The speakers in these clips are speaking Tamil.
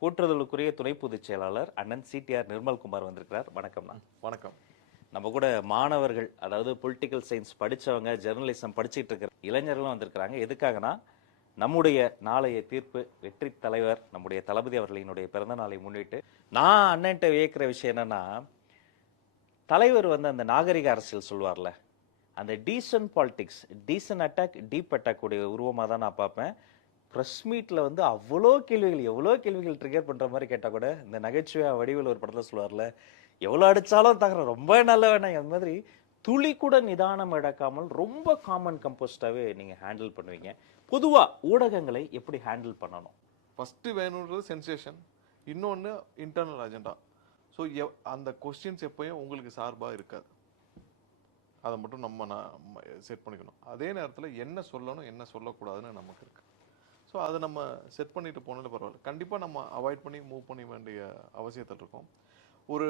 போற்றுதலுக்குரிய துணை பொதுச் செயலாளர் அண்ணன் சிடிஆர் நிர்மல்குமார் வந்திருக்கிறார். வணக்கம்ண்ணா. வணக்கம். நம்ம கூட மாணவர்கள், அதாவது பொலிட்டிக்கல் சயின்ஸ் படிச்சவங்க, ஜெர்னலிசம் படிச்சுட்டு இருக்கிற இளைஞர்களும் வந்திருக்கிறாங்க. எதுக்காகனா, நம்முடைய நாளைய தீர்ப்பு வெற்றி தலைவர் நம்முடைய தளபதி அவர்களினுடைய பிறந்த நாளை முன்னிட்டு நான் அண்ணன்ட்ட வியக்கிற விஷயம் என்னன்னா, தலைவர் அந்த நாகரிக அரசியல் சொல்வார்ல, அந்த decent politics, decent attack, deep attack உடைய உருவமாக தான் நான் பார்ப்பேன். ப்ரெஸ் மீட்டில் அவ்வளோ கேள்விகள், எவ்வளோ கேள்விகள் ட்ரிகர் பண்ணுற மாதிரி கேட்டால் கூட, இந்த நகைச்சுவை வடிவில் ஒரு படத்தில் சொல்லுவார்ல, எவ்வளோ அடித்தாலும் தகர ரொம்ப நல்ல வேணாம், அந்த மாதிரி துளி கூட நிதானம் இழக்காமல் ரொம்ப காமன் கம்போஸ்டாகவே நீங்கள் ஹேண்டில் பண்ணுவீங்க. பொதுவாக ஊடகங்களை எப்படி ஹேண்டில் பண்ணணும்? ஃபஸ்ட்டு வேணுன்றது சென்சேஷன், இன்னொன்று இன்டர்னல் அஜெண்டா. ஸோ அந்த கொஸ்டின்ஸ் எப்போயும் உங்களுக்கு சார்பாக இருக்காது. அதை மட்டும் நம்ம செட் பண்ணிக்கணும். அதே நேரத்தில் என்ன சொல்லணும் என்ன சொல்லக்கூடாதுன்னு நமக்கு இருக்குது. ஸோ அதை நம்ம செட் பண்ணிட்டு போனாலே பரவாயில்ல. கண்டிப்பாக நம்ம அவாய்ட் பண்ணி மூவ் பண்ண வேண்டிய அவசியத்தில் இருக்கும். ஒரு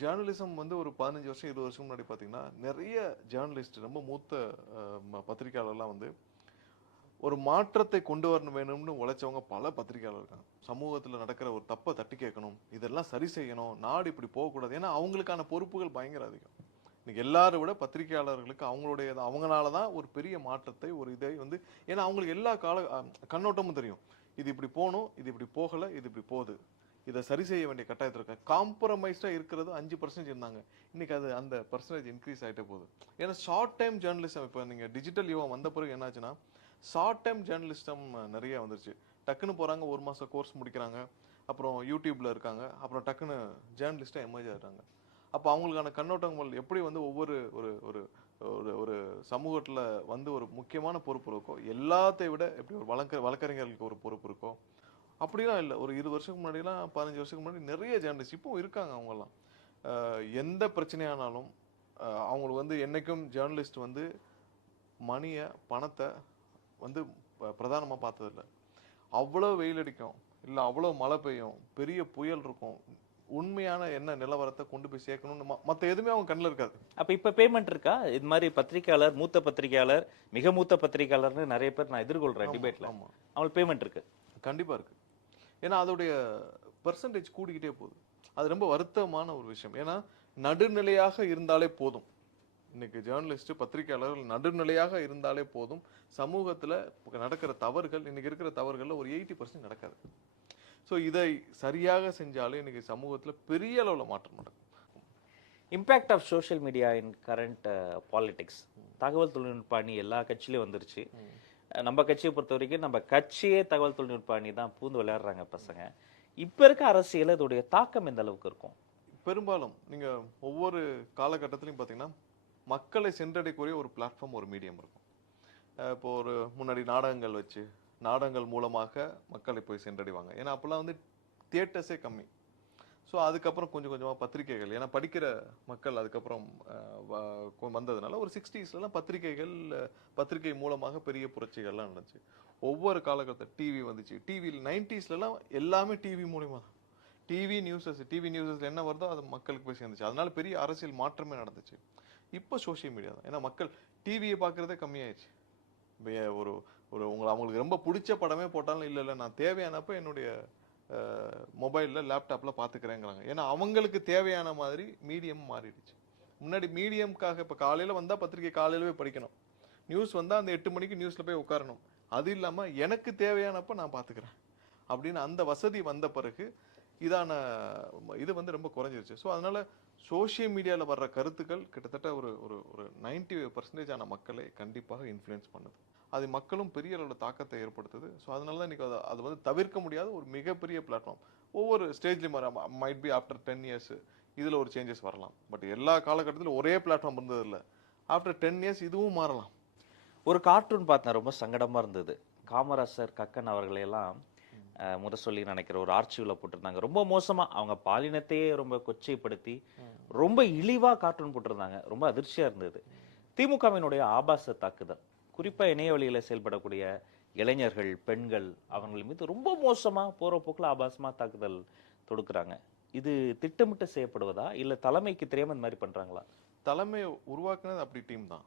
ஜேர்னலிசம் ஒரு 15 வருஷம் 20 வருஷம் முன்னாடி பார்த்தீங்கன்னா, நிறைய ஜேர்னலிஸ்ட், ரொம்ப மூத்த பத்திரிகையாளர்லாம் ஒரு மாற்றத்தை கொண்டு வரணும் வேணும்னு உழைச்சவங்க பல பத்திரிகையாளர் இருக்காங்க. சமூகத்தில் நடக்கிற ஒரு தப்பை தட்டி கேட்கணும், இதெல்லாம் சரி செய்யணும், நாடு இப்படி போகக்கூடாது. ஏன்னா அவங்களுக்கான பொறுப்புகள் பயங்கர அதிகம். இன்னைக்கு எல்லாரும் விட பத்திரிகையாளர்களுக்கு அவங்களால தான் ஒரு பெரிய மாற்றத்தை, ஒரு இதை ஏன்னா அவங்களுக்கு எல்லா கண்ணோட்டமும் தெரியும். இது இப்படி போகணும், இது இப்படி போகலை, இது இப்படி போகுது, இதை சரி செய்ய வேண்டிய கட்டாயத்தில் இருக்க. காம்ப்ரமைஸ்டாக இருக்கிறது 5% இருந்தாங்க. இன்னைக்கு அந்த பர்சன்டேஜ் இன்க்ரீஸ் ஆகிட்டே போகுது. ஏன்னா ஷார்ட் டைம் ஜேர்னலிசம், இப்போ நீங்கள் டிஜிட்டல் யுகம் வந்த பிறகு என்னாச்சுன்னா, ஷார்ட் டைம் ஜேர்னலிஸ்டம் நிறைய வந்துருச்சு. டக்குன்னு போகிறாங்க, 1 மாதம் கோர்ஸ் முடிக்கிறாங்க, அப்புறம் யூடியூப்ல இருக்காங்க, அப்புறம் டக்குன்னு ஜேர்னலிஸ்டாக எமர்ஜ் ஆகிறாங்க. அப்போ அவங்களுக்கான கண்ணோட்டங்கள் எப்படி ஒவ்வொரு ஒரு ஒரு ஒரு சமூகத்தில் ஒரு முக்கியமான பொறுப்பு இருக்கோ, எல்லாத்தையும் விட எப்படி ஒரு வழக்கறிஞர்களுக்கு ஒரு பொறுப்பு இருக்கோ, அப்படிலாம் இல்லை. ஒரு 20 வருஷத்துக்கு முன்னாடிலாம், 15 வருஷத்துக்கு முன்னாடி நிறைய ஜேர்னலிஸ்ட் இப்போ இருக்காங்க. அவங்கெல்லாம் எந்த பிரச்சனையானாலும் அவங்களுக்கு என்னைக்கும் ஜேர்னலிஸ்ட் மணியை, பணத்தை பிரதானமாக பார்த்ததில்லை. அவ்வளோ வெயில் அடிக்கும், இல்லை அவ்வளோ மழை பெய்யும், பெரிய புயல் இருக்கும், உண்மையான என்ன நிலவரத்தை கொண்டு போய் சேர்க்கணும்னு மற்ற எதுவுமே அவங்க கண்ணில் இருக்காது. அப்போ இப்போ பேமெண்ட் இருக்கா? இது மாதிரி பத்திரிகையாளர், மூத்த பத்திரிகையாளர், மிக மூத்த பத்திரிகையாளர்னு நிறைய பேர் நான் எதிர்கொள்கிறேன் டிபேட்டில். ஆமாம், அவங்களுக்கு பேமெண்ட் இருக்கு, கண்டிப்பாக இருக்கு. ஏன்னா அதோடைய பெர்சன்டேஜ் கூடிக்கிட்டே போகுது. அது ரொம்ப வருத்தமான ஒரு விஷயம். ஏன்னா நடுநிலையாக இருந்தாலே போதும். இன்னைக்கு ஜேர்னலிஸ்ட், பத்திரிகையாளர்கள் நடுநிலையாக இருந்தாலே போதும். சமூகத்தில் நடக்கிற தவறுகள், இன்னைக்கு இருக்கிற தவறுகளில் ஒரு 80% நடக்காது. ஸோ இதை சரியாக செஞ்சாலே இன்னைக்கு சமூகத்தில் பெரிய அளவில் மாற்றம் நடக்கும். Impact of social media in current politics. தகவல் தொழில்நுட்ப அணி எல்லா கட்சியிலையும் வந்துருச்சு. நம்ம கட்சியை பொறுத்த வரைக்கும் நம்ம கட்சியே தகவல் தொழில்நுட்ப அணி தான் பூந்து விளையாடுறாங்க பசங்க. இப்போ இருக்க அரசியல் இதோடைய தாக்கம் எந்த அளவுக்கு இருக்கும்? பெரும்பாலும் நீங்கள் ஒவ்வொரு காலகட்டத்திலையும் பார்த்தீங்கன்னா, மக்களை சென்றடையக்கூடிய ஒரு பிளாட்ஃபார்ம், ஒரு மீடியம் இருக்கும். இப்போ ஒரு முன்னாடி நாடகங்கள் வச்சு, நாடகங்கள் மூலமாக மக்களை போய் சென்றடைவாங்க. ஏன்னா அப்போல்லாம் தியேட்டர்ஸே கம்மி. ஸோ அதுக்கப்புறம் கொஞ்சம் கொஞ்சமாக பத்திரிகைகள், ஏன்னா படிக்கிற மக்கள் அதுக்கப்புறம் வந்ததுனால ஒரு 60ஸ்லாம் பத்திரிகை மூலமாக பெரிய புரட்சிகள்லாம் நடந்துச்சு. ஒவ்வொரு காலகட்டத்தில் டிவி வந்துச்சு. டிவியில் 90ஸ்லாம் எல்லாமே டிவி மூலியமாக தான். டிவி நியூஸஸ் என்ன வருதோ அது மக்களுக்கு போய் சேர்ந்துச்சு. அதனால பெரிய அரசியல் மாற்றமே நடந்துச்சு. இப்போ சோஷியல் மீடியா தான். ஏன்னா மக்கள் டிவியை பார்க்குறதே கம்மியாயிடுச்சு. ஒரு அவங்களுக்கு ரொம்ப பிடிச்ச படமே போட்டாலும் இல்லை நான் தேவையானப்போ என்னுடைய மொபைலில், லேப்டாப்பில் பார்த்துக்கிறேங்கிறாங்க. ஏன்னா அவங்களுக்கு தேவையான மாதிரி மீடியம் மாறிடுச்சு. முன்னாடி மீடியம்காக இப்போ காலையில் வந்தால் பத்திரிகை காலையிலவே படிக்கணும், நியூஸ் வந்தால் அந்த 8 மணிக்கு நியூஸில் போய் உட்காரணும். அது இல்லாமல் எனக்கு தேவையானப்போ நான் பார்த்துக்கிறேன் அப்படின்னு அந்த வசதி வந்த பிறகு இது ரொம்ப குறைஞ்சிருச்சு. ஸோ அதனால சோஷியல் மீடியாவில் வர்ற கருத்துக்கள் கிட்டத்தட்ட ஒரு 90% மக்களை கண்டிப்பாக இன்ஃப்ளூயன்ஸ் பண்ணுது. அது மக்களும் பெரிய அளவில் தாக்கத்தை ஏற்படுத்துது. ஸோ அதனால தான் இன்றைக்கி அது தவிர்க்க முடியாத ஒரு மிகப்பெரிய பிளாட்ஃபார்ம். ஒவ்வொரு ஸ்டேஜ்லையும் மைட் பி ஆஃப்டர் 10 இயர்ஸ் இதில் ஒரு சேஞ்சஸ் வரலாம். பட் எல்லா காலகட்டத்திலும் ஒரே பிளாட்ஃபார்ம் இருந்ததில்லை. ஆஃப்டர் 10 இயர்ஸ் இதுவும் மாறலாம். ஒரு கார்ட்டூன் பார்த்தேன், ரொம்ப சங்கடமாக இருந்தது. காமராசர், கக்கன் அவர்களையெல்லாம் முரசொல்லி நினைக்கிற ஒரு ஆர்ச்சிவில் போட்டிருந்தாங்க. ரொம்ப மோசமாக அவங்க பாலினத்தையே ரொம்ப கொச்சைப்படுத்தி ரொம்ப இழிவாக கார்ட்டூன் போட்டிருந்தாங்க. ரொம்ப அதிர்ச்சியாக இருந்தது. திமுகவினுடைய ஆபாச தாக்குதல், குறிப்பாக இணைய வழியில் செயல்படக்கூடிய இளைஞர்கள், பெண்கள், அவங்கள் மீது ரொம்ப மோசமாக போகிற போக்கில் ஆபாசமாக தாக்குதல் தொடுக்கிறாங்க. இது திட்டமிட்டு செய்யப்படுவதா, இல்லை தலைமைக்கு தெரியாமல் இந்த மாதிரி பண்ணுறாங்களா? தலைமை உருவாக்குனது அப்படி டீம் தான்.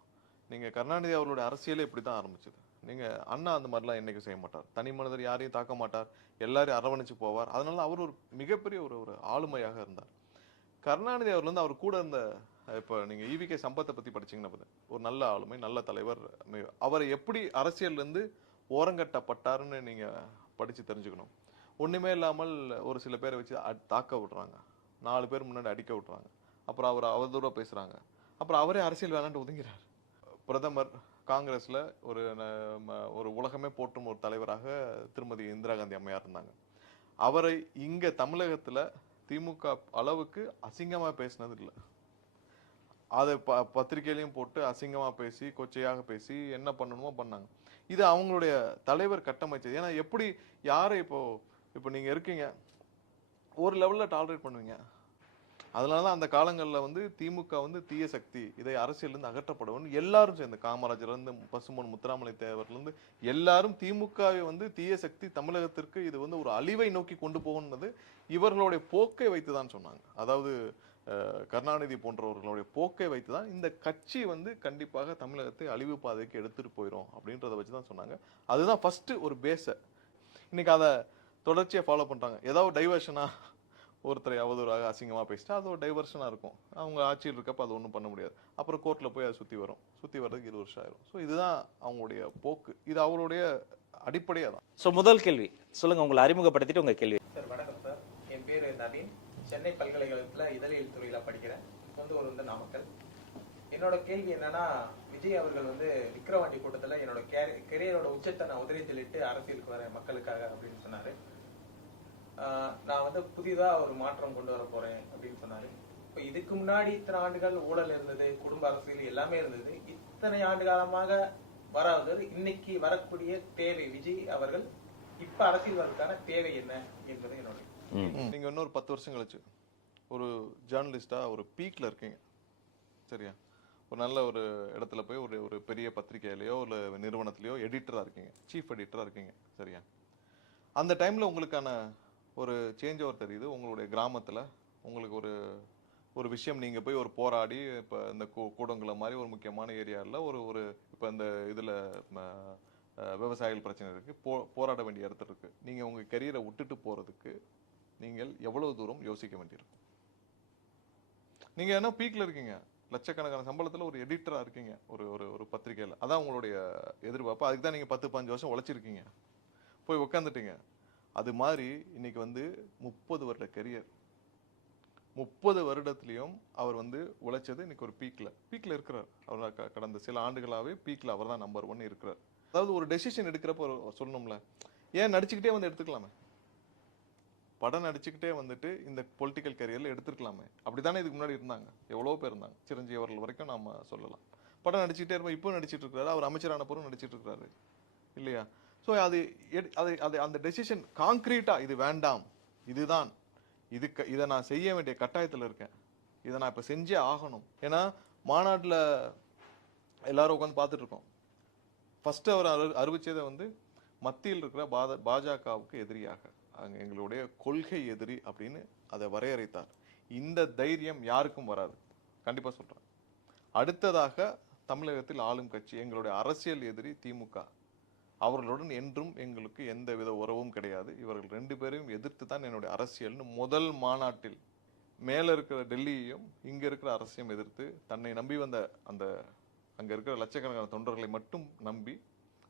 நீங்கள் கருணாநிதி அவர்களுடைய அரசியலே இப்படி தான் ஆரம்பிச்சது. நீங்க அண்ணா அந்த மாதிரிலாம் என்னைக்கும் செய்ய மாட்டார். தனி மனிதர் யாரையும் தாக்க மாட்டார். எல்லாரையும் அரவணைச்சு போவார். அதனால அவர் ஒரு மிகப்பெரிய ஒரு ஒரு ஆளுமையாக இருந்தார். கருணாநிதி அவர்கள் வந்து அவர் கூட இருந்த இப்ப நீங்க ஈவிகே சம்பத்தை பத்தி படிச்சீங்கன்னா ஒரு நல்ல ஆளுமை, நல்ல தலைவர். அவரை எப்படி அரசியல்ல இருந்து ஓரங்கட்டப்பட்டாருன்னு நீங்க படிச்சு தெரிஞ்சுக்கணும். ஒண்ணுமே இல்லாமல் ஒரு சில பேரை வச்சு தாக்க விடுறாங்க. 4 பேர் முன்னாடி அடிக்க விட்டுறாங்க. அப்புறம் அவர் அவதூறா பேசுறாங்க. அப்புறம் அவரே அரசியல் வேணான்ட்டு ஒதுங்கிறார். பிரதமர் காங்கிரஸ்ல ஒரு உலகமே போற்றும் ஒரு தலைவராக திருமதி இந்திரா காந்தி அம்மையார் இருந்தாங்க. அவரை இங்க தமிழகத்துல திமுக அளவுக்கு அசிங்கமா பேசினது இல்லை. அதை பத்திரிகையிலையும் போட்டு அசிங்கமா பேசி கொச்சையாக பேசி என்ன பண்ணணுமோ பண்ணாங்க. இது அவங்களுடைய தலைவர் கட்டமைச்சது. ஏன்னா எப்படி யாரை இப்போ நீங்க இருக்கீங்க ஒரு லெவல்ல டாலரேட் பண்ணுவீங்க. அதனாலதான் அந்த காலங்கள்ல வந்து திமுக வந்து தீய சக்தி, இதை அரசியல் இருந்து அகற்றப்படும் எல்லாரும் சேர்ந்து காமராஜர் இருந்து பசும்பொன் முத்துராமலிங்க தேவர்ல இருந்து எல்லாரும் திமுகவை வந்து தீய சக்தி, தமிழகத்திற்கு இது வந்து ஒரு அழிவை நோக்கி கொண்டு போகணும்னது இவர்களுடைய போக்கை வைத்துதான் சொன்னாங்க. அதாவது கருணாநிதி போன்றவர்களுடைய போக்கை வைத்துதான் இந்த கட்சி வந்து கண்டிப்பாக தமிழகத்தை அழிவு பாதைக்கு எடுத்துட்டு போயிடும் அப்படின்றத வச்சுதான் சொன்னாங்க. அதுதான் ஃபர்ஸ்ட் ஒரு பேஸ. இன்னைக்கு அதை தொடர்ச்சியா ஃபாலோ பண்றாங்க. ஏதாவது டைவர்ஷனா ஒருத்தரை அவதூறாக அசிங்கமா பேசிட்டா அது ஒரு டைவர்ஷனா இருக்கும். அவங்க ஆட்சியில் இருக்கப்ப அது ஒன்றும் பண்ண முடியாது. அப்புறம் கோர்ட்ல போய் அது சுத்தி வர்றதுக்கு 20 வருஷம் ஆயிரும். ஸோ இதுதான் அவங்களுடைய போக்கு. இது அவருடைய அடிப்படையா தான். ஸோ முதல் கேள்வி சொல்லுங்க, உங்களை அறிமுகப்படுத்திட்டு உங்க கேள்வி. சார் வணக்கம் சார். என் பேர் நவீன். சென்னை பல்கலைக்கழகத்துல இதழியல் துறையில படிக்கிறேன். சொந்த ஊர் வந்து நாமக்கல். என்னோட கேள்வி என்னன்னா, விஜய் அவர்கள் வந்து விக்கிரவாண்டி கூட்டத்துல என்னோட கெரியரோட உச்சத்தை நான் உதறி தள்ளிட்டு அரசியலுக்கு வரேன் மக்களுக்காக அப்படின்னு சொன்னாரு. நான் வந்து புதிதா ஒரு மாற்றம் கொண்டு வர போறேன் அப்படின்னு சொன்னாரு. இப்ப இதுக்கு முன்னாடி இத்தனை ஆண்டுகள் ஊழல் இருந்தது, குடும்ப அரசியல் எல்லாமே இருந்தது. இத்தனை ஆண்டு காலமாக வராது. இன்னைக்கு வரக்கூடிய தேவை விஜய் அவர்கள் இப்ப அரசியல் வரதுக்கான தேவை என்ன என்பது என்னோட. நீங்க இன்னொரு 10 வருஷம் கழிச்சு ஒரு ஜேர்னலிஸ்டா ஒரு பீக்ல இருக்கீங்க, சரியா? ஒரு நல்ல ஒரு இடத்துல போய் ஒரு பெரிய பத்திரிகையிலயோ ஒரு நிறுவனத்திலயோ எடிட்டரா இருக்கீங்க, சீஃப் எடிட்டரா இருக்கீங்க, சரியா? அந்த டைம்ல உங்களுக்கான ஒரு சேஞ்ச் ஓவர் தெரியுது. உங்களுடைய கிராமத்துல உங்களுக்கு ஒரு விஷயம், நீங்க போய் ஒரு போராடி இப்ப இந்த கூடங்குளம் மாதிரி ஒரு முக்கியமான ஏரியால ஒரு இப்ப இந்த இதுல விவசாயிகள் பிரச்சனை இருக்கு, போராட வேண்டிய இடத்துல இருக்கு. நீங்க உங்க கெரியரை விட்டுட்டு போறதுக்கு நீங்கள் எவ்வளவு தூரம் யோசிக்க வேண்டியிருக்கும்? நீங்க என்ன பீக்ல இருக்கீங்க, லட்சக்கணக்கான சம்பளத்துல ஒரு எடிட்டரா இருக்கீங்க ஒரு பத்திரிகையில. அதான் உங்களுடைய எதிர்பார்ப்பு. அதுக்கு தான் நீங்க 10-15 வருஷம் உழைச்சிருக்கீங்க, போய் உட்காந்துட்டீங்க. அது மாதிரி இன்னைக்கு வந்து 30 வருட கெரியர், 30 வருடத்திலையும் அவர் வந்து உழைச்சது இன்னைக்கு ஒரு பீக்ல இருக்கிறார். அவர் கடந்த சில ஆண்டுகளாவே பீக்ல அவர் தான் நம்பர் 1 இருக்கிறார். அதாவது ஒரு டெசிஷன் எடுக்கிறப்ப சொல்லணும்ல, ஏன் நடிச்சுக்கிட்டே வந்து எடுத்துக்கலாமே, படம் நடிச்சுக்கிட்டே வந்துட்டு இந்த பொலிட்டிக்கல் கரியர்ல எடுத்துக்கலாமே. அப்படித்தானே இதுக்கு முன்னாடி இருந்தாங்க, எவ்வளவு பேர் இருந்தாங்க. சிரஞ்சீவி அவர்கள் வரைக்கும் நாம சொல்லலாம். படம் நடிச்சுக்கிட்டே இருப்போம். இப்போ நடிச்சிட்டு இருக்காரு, அவர் அமைச்சரான பொருள் நடிச்சிட்டு இருக்காரு இல்லையா? ஸோ அந்த டெசிஷன் கான்கிரீட்டா இது வேண்டாம், இதுதான், இதை நான் செய்ய வேண்டிய கட்டாயத்தில் இருக்கேன், இதை நான் இப்ப செஞ்சே ஆகணும். ஏன்னா மாநாட்டில் எல்லாரும் உட்காந்து பார்த்துட்டு இருக்கோம். ஃபர்ஸ்ட் அவர் அறிவிச்சதை வந்து மத்தியில் இருக்கிற பாஜகவுக்கு எதிரியாக, அங்க எங்களுடைய கொள்கை எதிரி அப்படின்னு அதை வரையறைத்தார். இந்த தைரியம் யாருக்கும் வராது, கண்டிப்பா சொல்றேன். அடுத்ததாக தமிழகத்தில் ஆளும் கட்சி, எங்களுடைய அரசியல் எதிரி திமுக, அவர்களுடன் என்றும் எங்களுக்கு எந்த வித உறவும் கிடையாது, இவர்கள் 2 பேரையும் எதிர்த்து தான் என்னுடைய அரசியல்னு முதல் மாநாட்டில் மேல இருக்கிற டெல்லியையும் இங்க இருக்கிற அரசியலும் எதிர்த்து தன்னை நம்பி வந்த அந்த அங்க இருக்கிற லட்சக்கணக்கான தொண்டர்களை மட்டும் நம்பி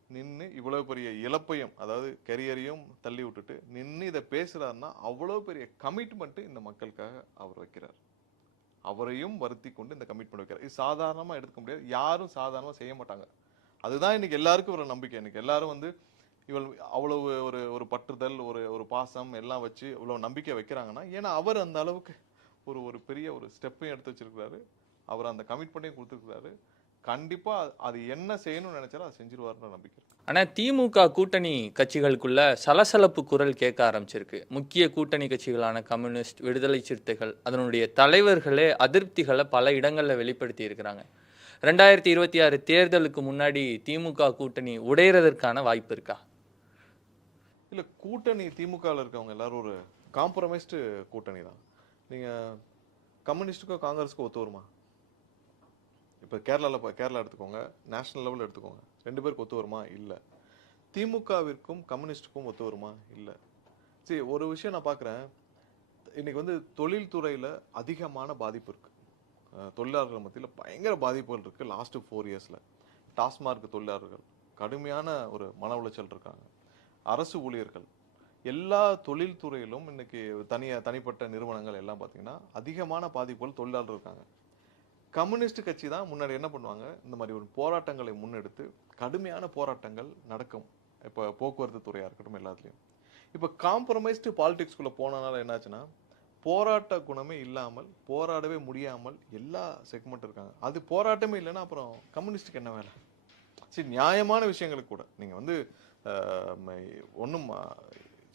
நின்று இவ்வளவு பெரிய இழப்பையும், அதாவது கெரியரையும் தள்ளி விட்டுட்டு நின்று இதை பேசுறாருன்னா அவ்வளவு பெரிய கமிட்மெண்ட் இந்த மக்களுக்காக அவர் வைக்கிறார். அவரையும் வருத்தி கொண்டு இந்த கமிட்மெண்ட் வைக்கிறார். இது சாதாரணமா எடுத்துக்க முடியாது, யாரும் சாதாரணமா செய்ய மாட்டாங்க. அதுதான் இன்னைக்கு எல்லாருக்கும் ஒரு நம்பிக்கை. இன்னைக்கு எல்லாரும் வந்து இவள் அவ்வளவு ஒரு பற்றுதல், ஒரு பாசம் எல்லாம் வச்சு இவ்வளவு நம்பிக்கை வைக்கிறாங்கன்னா, ஏன்னா அவர் அந்த அளவுக்கு ஒரு பெரிய ஒரு ஸ்டெப்பையும் எடுத்து வச்சிருக்கிறாரு, அவர் அந்த கமிட்மெண்ட்டையும் கொடுத்துருக்கிறாரு. கண்டிப்பா அது என்ன செய்யணும்னு நினைச்சாலும் அதை செஞ்சிருவாருன்னு நம்பிக்கை. ஆனா திமுக கூட்டணி கட்சிகளுக்குள்ள சலசலப்பு குரல் கேட்க ஆரம்பிச்சிருக்கு. முக்கிய கூட்டணி கட்சிகளான கம்யூனிஸ்ட், விடுதலை சிறுத்தைகள், அதனுடைய தலைவர்களே அதிருப்திகளை பல இடங்கள்ல வெளிப்படுத்தி இருக்கிறாங்க. 2026 தேர்தலுக்கு முன்னாடி திமுக கூட்டணி உடையறதற்கான வாய்ப்பு இருக்கா? இல்ல, கூட்டணி திமுகவில் இருக்கவங்க எல்லாரும் ஒரு காம்ப்ரமைஸ்டு கூட்டணி தான். நீங்க கம்யூனிஸ்டுக்கோ காங்கிரஸுக்கோ ஒத்து வருமா? இப்ப கேரளா எடுத்துக்கோங்க, நேஷனல் லெவல் எடுத்துக்கோங்க, 2 பேருக்கு ஒத்து வருமா? இல்லை. திமுகவிற்கும் கம்யூனிஸ்டுக்கும் ஒத்து வருமா? இல்லை. சரி, ஒரு விஷயம் நான் பார்க்குறேன். இன்னைக்கு வந்து தொழில்துறையில் அதிகமான பாதிப்பு இருக்கு. தொழிலாளர்கள் மத்தியில் பயங்கர பாதிப்புகள் இருக்கு. லாஸ்ட் 4 இயர்ஸில் டாஸ்மார்க் தொழிலாளர்கள் கடுமையான ஒரு மன உளைச்சல் இருக்காங்க. அரசு ஊழியர்கள், எல்லா தொழில்துறையிலும் இன்னைக்கு தனிப்பட்ட நிறுவனங்கள் எல்லாம் பார்த்தீங்கன்னா அதிகமான பாதிப்புகள் தொழிலாளர்கள் இருக்காங்க. கம்யூனிஸ்ட் கட்சி தான் முன்னாடி என்ன பண்ணுவாங்க, இந்த மாதிரி ஒரு போராட்டங்களை முன்னெடுத்து கடுமையான போராட்டங்கள் நடக்கும். இப்போ போக்குவரத்து துறையாக இருக்கட்டும், எல்லாத்துலேயும். இப்போ காம்ப்ரமைஸ்டு பாலிடிக்ஸ்குள்ளே போனனால என்னாச்சுன்னா, போராட்ட குணமே இல்லாமல், போராடவே முடியாமல் எல்லா செக்மெண்ட் இருக்காங்க. அது போராட்டமே இல்லைன்னா அப்புறம் கம்யூனிஸ்டுக்கு என்ன வேலை? சரி, நியாயமான விஷயங்களுக்கு கூட நீங்கள் வந்து ஒன்றும்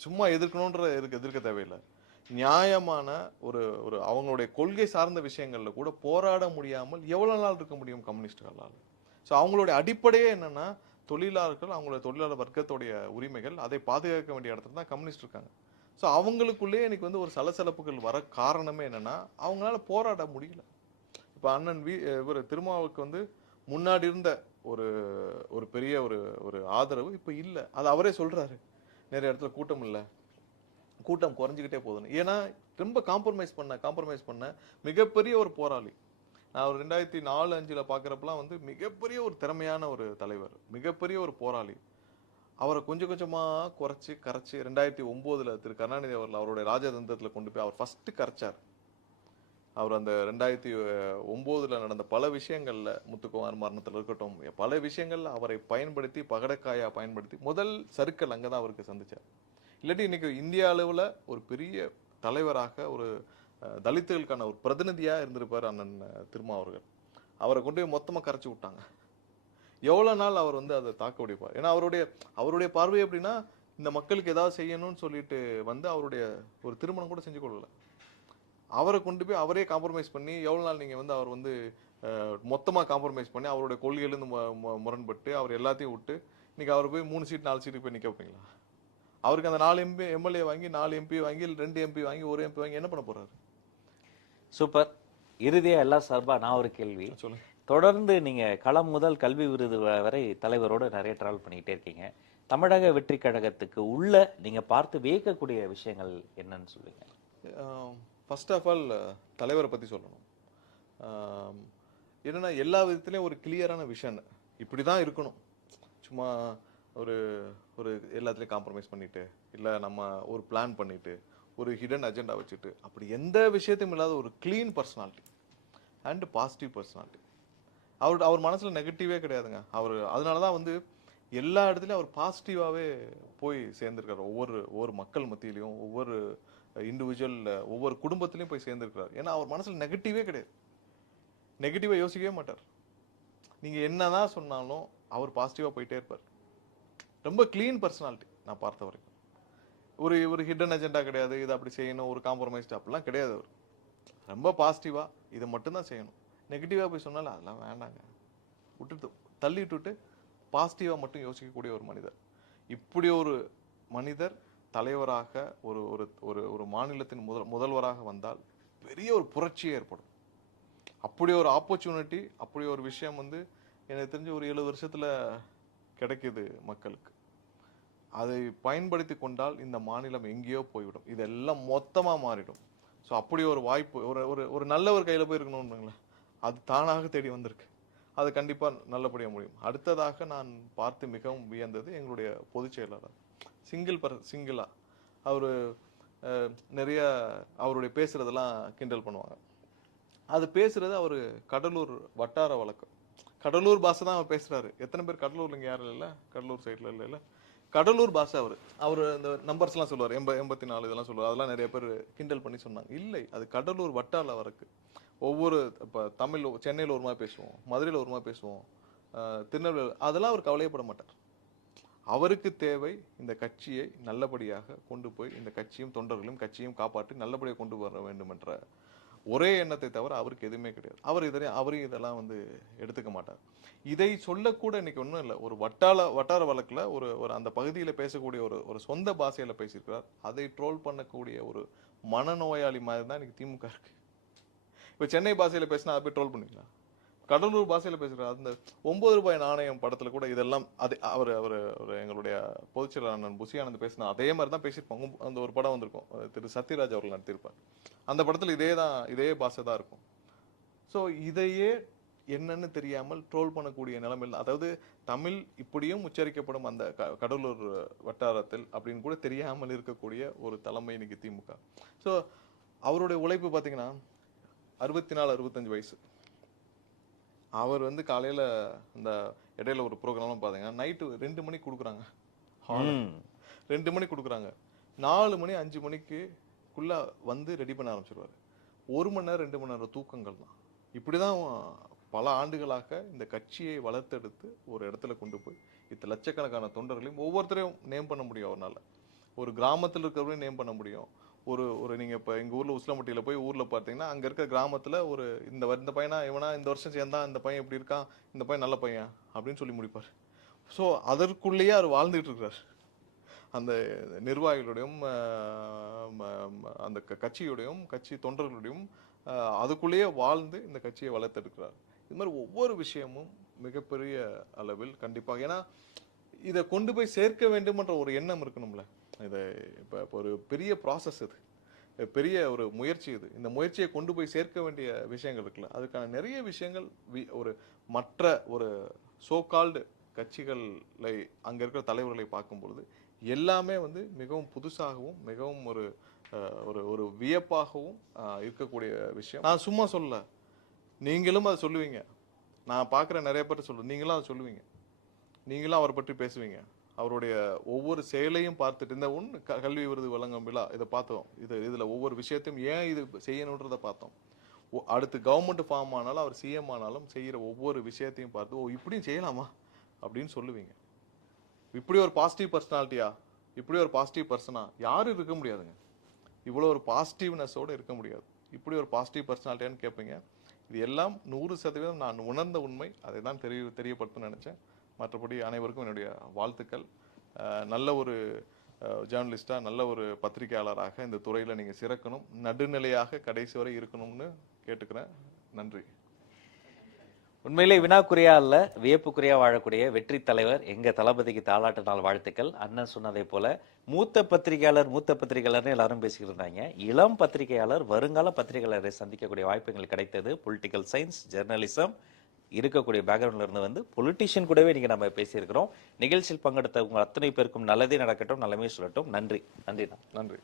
சும்மா எதிர்க்க தேவையில்லை. நியாயமான ஒரு ஒரு அவங்களுடைய கொள்கை சார்ந்த விஷயங்கள்ல கூட போராட முடியாமல் எவ்வளவு நாள் இருக்க முடியும் கம்யூனிஸ்டுகளால்? ஸோ அவங்களுடைய அடிப்படையே என்னன்னா, தொழிலாளர்கள், அவங்களுடைய தொழிலாளர் வர்க்கத்துடைய உரிமைகள், அதை பாதுகாக்க வேண்டிய இடத்துல தான் கம்யூனிஸ்ட் இருக்காங்க. ஸோ அவங்களுக்குள்ளே எனக்கு வந்து ஒரு சலசலப்புகள் வர காரணமே என்னன்னா, அவங்களால போராட முடியல. இப்போ அண்ணன் இவர் திருமாவுக்கு வந்து முன்னாடி இருந்த ஒரு ஒரு பெரிய ஒரு ஆதரவு இப்போ இல்லை. அது அவரே சொல்றாரு, நிறைய இடத்துல கூட்டம் இல்லை, கூட்டம் குறைஞ்சிக்கிட்டே போகுதுன்னு. ஏன்னா ரொம்ப காம்ப்ரமைஸ் பண்ண மிகப்பெரிய ஒரு போராளி. நான் ஒரு 2004-05 பார்க்குறப்பெல்லாம் வந்து மிகப்பெரிய ஒரு திறமையான ஒரு தலைவர், மிகப்பெரிய ஒரு போராளி. அவரை கொஞ்சம் கொஞ்சமாக கரைச்சி 2009 திரு கருணாநிதி அவர்கள் அவருடைய ராஜதந்திரத்தில் கொண்டு போய் அவர் ஃபர்ஸ்ட் கரைச்சார். அவர் அந்த 2009 நடந்த பல விஷயங்கள்ல, முத்துக்குமார் மரணத்தில் இருக்கட்டும், பல விஷயங்கள்ல அவரை பயன்படுத்தி, பகடக்காயா பயன்படுத்தி முதல் சறுக்கல் அங்கதான் அவருக்கு சந்திச்சார். இல்லாட்டி இன்னைக்கு இந்திய அளவுல ஒரு பெரிய தலைவராக, ஒரு தலித்துகளுக்கான ஒரு பிரதிநிதியா இருந்திருப்பார் அண்ணன் திருமா அவர்கள். அவரை கொண்டு போய் மொத்தமா கரைச்சி விட்டாங்க. எவ்வளவு நாள் அவர் வந்து அதை தாக்க முடிப்பார்? ஏன்னா அவருடைய பார்வை எப்படின்னா, இந்த மக்களுக்கு ஏதாவது செய்யணும்னு சொல்லிட்டு வந்து அவருடைய ஒரு திருமணம் கூட செஞ்சு கொள்ளல. அவரை கொண்டு போய் அவரே காம்ப்ரமைஸ் பண்ணி, எவ்வளவு நாள் நீங்க வந்து அவர் வந்து மொத்தமா காம்ப்ரமைஸ் பண்ணி அவருடைய கொள்கையிலிருந்து முரண்பட்டு அவர் எல்லாத்தையும் விட்டு இன்னைக்கு அவர் போய் 3 சீட் 4 சீட்டுக்கு போய் நிக்க வைப்பீங்களா? அவருக்கு அந்த 4 எம்எல்ஏ வாங்கி, 4 எம்பி வாங்கி, 2 எம்பி வாங்கி, 1 எம்பி வாங்கி என்ன பண்ண போறாரு? சூப்பர். இறுதியா எல்லா சார்பா நான் ஒரு கேள்வி. சொல்லுங்க. தொடர்ந்து நீங்க களம் முதல் கல்வி விருது வரை தலைவரோட நிறைய டிராவல் பண்ணிக்கிட்டே இருக்கீங்க. தமிழக வெற்றி கழகத்துக்கு உள்ள நீங்க பார்த்து வியக்கக்கூடிய விஷயங்கள் என்னன்னு சொல்லுங்க. ஃபர்ஸ்ட் ஆஃப் ஆல் தலைவரை பத்தி சொல்லணும். என்னன்னா, எல்லா விதத்துலயும் ஒரு கிளியரான விஷன், இப்படிதான் இருக்கணும். சும்மா ஒரு ஒரு எல்லாத்துலயும் காம்ப்ரமைஸ் பண்ணிட்டு, இல்ல நம்ம ஒரு பிளான் பண்ணிட்டு, ஒரு ஹிடன் அஜெண்டா வச்சுட்டு, அப்படி எந்த விஷயத்தையும் இல்லாத ஒரு clean personality and positive personality. அவர் மனசுல நெகட்டிவே கிடையாதுங்க. அதனாலதான் வந்து எல்லா இடத்துலயும் அவர் பாசிட்டிவாவே போய் சேர்ந்திருக்காரு. ஒவ்வொரு மக்கள் மத்தியிலையும், ஒவ்வொரு இண்டிவிஜுவல், ஒவ்வொரு குடும்பத்திலையும் போய் சேர்ந்திருக்கிறார். ஏன்னா அவர் மனசுல நெகட்டிவே கிடையாது. நெகட்டிவா யோசிக்கவே மாட்டார். நீங்க என்னதான் சொன்னாலும் அவர் பாசிட்டிவா போயிட்டே இருப்பார். ரொம்ப கிளீன் பர்சனாலிட்டி நான் பார்த்த வரைக்கும். ஒரு ஹிடன் அஜெண்டா கிடையாது, இதை அப்படி செய்யணும், ஒரு காம்ப்ரமைஸ்ட் அப்படிலாம் கிடையாது. அவர் ரொம்ப பாசிட்டிவா இதை மட்டும்தான் செய்யணும். நெகட்டிவா போய் சொன்னாலும் அதெல்லாம் வேண்டாங்க, விட்டுட்டு தள்ளி விட்டுட்டு பாசிட்டிவா மட்டும் யோசிக்கக்கூடிய ஒரு மனிதர். இப்படி ஒரு மனிதர் தலைவராக ஒரு ஒரு ஒரு மாநிலத்தின் முதல்வராக வந்தால் பெரிய ஒரு புரட்சியே ஏற்படும். அப்படி ஒரு ஆப்பர்ச்சுனிட்டி, அப்படி ஒரு விஷயம் வந்து எனக்கு தெரிஞ்சு ஒரு 7 வருஷத்துல கிடைக்குது மக்களுக்கு. அதை பயன்படுத்தி கொண்டால் இந்த மாநிலம் எங்கேயோ போய்விடும். இதெல்லாம் மொத்தமா மாறிடும். ஸோ அப்படி ஒரு வாய்ப்பு ஒரு நல்ல ஒரு கையில போய் இருக்கணும்னுங்களேன், அது தானாக தேடி வந்திருக்கு. அது கண்டிப்பா நல்லபடியாக முடியும். அடுத்ததாக நான் பார்த்து மிகவும் வியந்தது எங்களுடைய பொதுச் செயலாளர். சிங்கிளா அவரு நிறைய அவருடைய பேசுறதெல்லாம் கிண்டல் பண்ணுவாங்க. அது பேசுறது அவரு கடலூர் வட்டார வழக்கம், கடலூர் பாஷை தான் அவர் பேசுறாரு. எத்தனை பேர் கடலூர்ல இங்க யாரும் இல்லை, கடலூர் சைட்ல இல்லை, கடலூர் பாஷை. அவர் இந்த நம்பர்ஸ் எல்லாம் சொல்லுவார், 84 இதெல்லாம் சொல்லுவார். அதெல்லாம் நிறைய பேர் கிண்டல் பண்ணி சொன்னாங்க. இல்லை, அது கடலூர் வட்டார வழக்கு. ஒவ்வொரு இப்போ தமிழ் சென்னையில் ஒரு மாதிரி பேசுவோம், மதுரையில் ஒரு மாதிரி பேசுவோம், திருநெல்வேலி, அதெல்லாம் அவர் கவலையப்பட மாட்டார். அவருக்கு தேவை இந்த கட்சியை நல்லபடியாக கொண்டு போய், இந்த கட்சியும் தொண்டர்களையும் கட்சியும் காப்பாற்றி நல்லபடியாக கொண்டு வர வேண்டும் என்ற ஒரே எண்ணத்தை தவிர அவருக்கு எதுவுமே கிடையாது. அவரையும் இதெல்லாம் வந்து எடுத்துக்க மாட்டார். இதை சொல்லக்கூட இன்னைக்கு ஒன்றும் இல்லை. ஒரு வட்டார வழக்கில் ஒரு அந்த பகுதியில் பேசக்கூடிய ஒரு சொந்த பாஷையில பேசியிருக்கிறார். அதை ட்ரோல் பண்ணக்கூடிய ஒரு மனநோயாளி மாதிரி தான் இன்னைக்கு திமுக இருக்கு. இப்போ சென்னை பாஷையில பேசினா அதை போய் ட்ரோல் பண்ணுவீங்களா? கடலூர் பாஷையில பேசுறாரு. அந்த 9 ரூபாய் நாணயம் படத்துல கூட இதெல்லாம் அது அவர் அவர் அவர் எங்களுடைய பொதுச் செயலாளர் அண்ணன் புசி ஆனந்த் பேசின அதே மாதிரி தான் பேசியிருப்பாங்க. அந்த ஒரு படம் வந்திருக்கும், திரு சத்யராஜ் அவர்கள் நடித்திருப்பார். அந்த படத்துல இதே பாஷை தான் இருக்கும். ஸோ இதையே என்னன்னு தெரியாமல் ட்ரோல் பண்ணக்கூடிய நிலைமையில், அதாவது தமிழ் இப்படியும் உச்சரிக்கப்படும் அந்த கடலூர் வட்டாரத்தில் அப்படின்னு கூட தெரியாமல் இருக்கக்கூடிய ஒரு தலைமை இன்னைக்கு திமுக. ஸோ அவருடைய உழைப்பு பார்த்தீங்கன்னா 64-65 வயசு. அவர் வந்து காலையில இந்த இடையில ஒரு ப்ரோக்ராம்லாம் பார்த்தீங்கன்னா நைட்டு 2 மணிக்கு கொடுக்குறாங்க. 2 மணிக்கு கொடுக்குறாங்க. 4 மணி 5 மணிக்குள்ள வந்து ரெடி பண்ண ஆரம்பிச்சிருவாரு. 1 மணி நேரம் 2 மணி நேரம் தூக்கங்கள் தான். இப்படிதான் பல ஆண்டுகளாக இந்த கட்சியை வளர்த்தெடுத்து ஒரு இடத்துல கொண்டு போய் இத்தனை லட்சக்கணக்கான தொண்டர்களையும் ஒவ்வொருத்தரையும் நேம் பண்ண முடியும் அவரால். ஒரு கிராமத்தில் இருக்கிறவரையும் நேம் பண்ண முடியும். ஒரு நீங்க இப்போ எங்க ஊர்ல உசிலம்பட்டியில போய் ஊர்ல பார்த்தீங்கன்னா அங்க இருக்க கிராமத்துல ஒரு இந்த பையனா இவனா இந்த வருஷம் சேர்ந்தா இந்த பையன் எப்படி இருக்கான், இந்த பையன் நல்ல பையன் அப்படின்னு சொல்லி முடிப்பார். ஸோ அதற்குள்ளேயே அவர் வாழ்ந்துட்டு இருக்கிறார். அந்த நிர்வாகிகளுடையும் அந்த கட்சியுடையும் கட்சி தொண்டர்களுடையும் அதுக்குள்ளேயே வாழ்ந்து இந்த கட்சியை வளர்த்தெடுக்கிறார். இது மாதிரி ஒவ்வொரு விஷயமும் மிகப்பெரிய அளவில் கண்டிப்பாக, ஏன்னா இதை கொண்டு போய் சேர்க்க வேண்டும்ன்ற ஒரு எண்ணம் இருக்கணும்ல. இதை இப்போ ஒரு பெரிய ப்ராசஸ், இது பெரிய ஒரு முயற்சி. இந்த முயற்சியை கொண்டு போய் சேர்க்க வேண்டிய விஷயங்கள் இருக்குல்ல, அதுக்கான நிறைய விஷயங்கள் ஒரு மற்ற ஒரு சோகால்டு கட்சிகளை அங்கே இருக்கிற தலைவர்களை பார்க்கும்பொழுது எல்லாமே வந்து மிகவும் புதுசாகவும் மிகவும் ஒரு ஒரு வியப்பாகவும் இருக்கக்கூடிய விஷயம். நான் சும்மா சொல்லல, நீங்களும் அதை சொல்லுவீங்க. நான் பார்க்குற நிறைய பேர் சொல்லுவேன், நீங்களும் அதை சொல்லுவீங்க. நீங்களும் அவரை பற்றி பேசுவீங்க. அவருடைய ஒவ்வொரு செயலையும் பார்த்துட்டு இந்த கல்வி விருது வழங்கும் விழா இதை பார்த்தோம். இதில் ஒவ்வொரு விஷயத்தையும் ஏன் இது செய்யணுன்றதை பார்த்தோம். அடுத்து கவர்மெண்ட் ஃபார்ம் ஆனாலும் அவர் சிஎம் ஆனாலும் செய்கிற ஒவ்வொரு விஷயத்தையும் பார்த்து இப்படியும் செய்யலாமா அப்படின்னு சொல்லுவீங்க. இப்படி ஒரு பாசிட்டிவ் பர்சனாலிட்டியா, இப்படி ஒரு பாசிட்டிவ் பர்சனா யாரும் இருக்க முடியாதுங்க. இவ்வளோ ஒரு பாசிட்டிவ்னஸோடு இருக்க முடியாது. இப்படி ஒரு பாசிட்டிவ் பர்சனாலிட்டியான்னு கேட்பீங்க. இது எல்லாம் 100% நான் உணர்ந்த உண்மை. அதை தான் தெரியப்படுத்தணும்னு நினச்சேன். மற்றபடி அனைவருக்கும் என்னுடைய வாழ்த்துக்கள். நல்ல ஒரு ஜேர்னலிஸ்டாக, நல்ல ஒரு பத்திரிகையாளராக இந்த துறையில் நீங்கள் சிறக்கணும், நடுநிலையாக கடைசி வரை இருக்கணும்னு கேட்டுக்கிறேன். நன்றி. உண்மையிலே வினாக்குறியா அல்ல, வியப்புக்குறியா வாழக்கூடிய வெற்றி தலைவர் எங்க தளபதிக்கு தாலாட்டு நாள் வாழ்த்துக்கள். அண்ணன் சொன்னதை போல மூத்த பத்திரிகையாளர்னு எல்லாரும் பேசிக்கிட்டு இருந்தாங்க. இளம் பத்திரிகையாளர், வருங்கால பத்திரிகையாளரை சந்திக்கக்கூடிய வாய்ப்புகள் கிடைத்தது. பொலிட்டிக்கல் சயின்ஸ், ஜெர்னலிசம் இருக்கக்கூடிய பேக்ரவுண்ட்ல இருந்து வந்து பொலிட்டிஷியன் கூடவே நீங்க நம்ம பேசியிருக்கிறோம். நிகழ்ச்சியில் பங்கெடுத்த உங்க அத்தனை பேருக்கும் நல்லதே நடக்கட்டும், நல்லமே சொல்லட்டும். நன்றி. நன்றி.